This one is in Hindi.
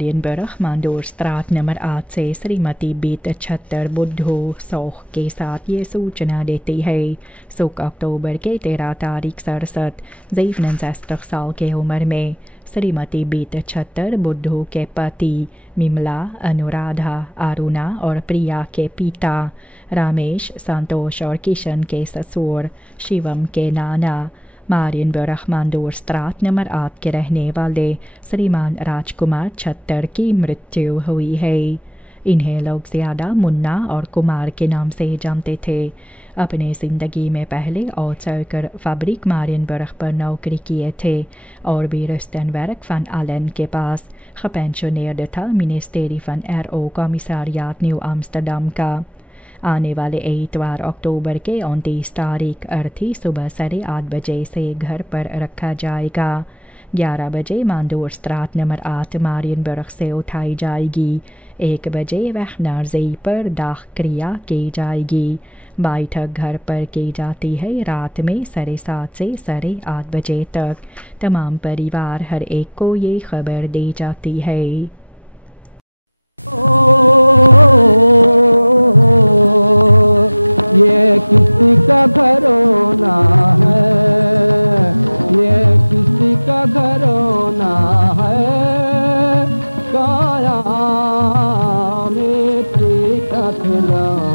Marienburg मांडोरस्ट्राट नंबर 8 से श्रीमती बीत 76 बुद्धो सौख के साथ ये सूचना देती है। सुख अक्टूबर के 13 तारीख 67 67 साल के उम्र में श्रीमती बीत 76 बुद्धू के पति मिमला, अनुराधा, अरुणा और प्रिया के पिता रमेश, संतोष और किशन के ससुर शिवम के नाना मारियनबर्ग मांडोरस्ट्राट नंबर 8 के रहने वाले श्रीमान राजकुमार छत्तर की मृत्यु हुई है। इन्हें लोग ज़्यादा मुन्ना और कुमार के नाम से जानते थे। अपने ज़िंदगी में पहले आउटसर्कर फैब्रिक मारियनबर्ग पर नौकरी किए थे और भी Rustenwerk van Allen के पास gepensioneerde ministerie van RO कॉमिसारियात न्यू आम्स्टरडम का। आने वाले इतवार अक्टूबर के 29 तारीख अर्थी सुबह 8:30 बजे से घर पर रखा जाएगा। 11 बजे मांडोरस्ट्राट नंबर 8 मारियनबर्ग से उठाई जाएगी। 1 बजे वेगनारज़ee पर दाह क्रिया की जाएगी। बैठक घर पर की जाती है रात में 7:30 से 8:30 बजे तक। तमाम परिवार हर एक को ये खबर दी जाती है। ये किसी का घरोना है, ये किसी का घरोना है, काया मिट्टी का खिलौना।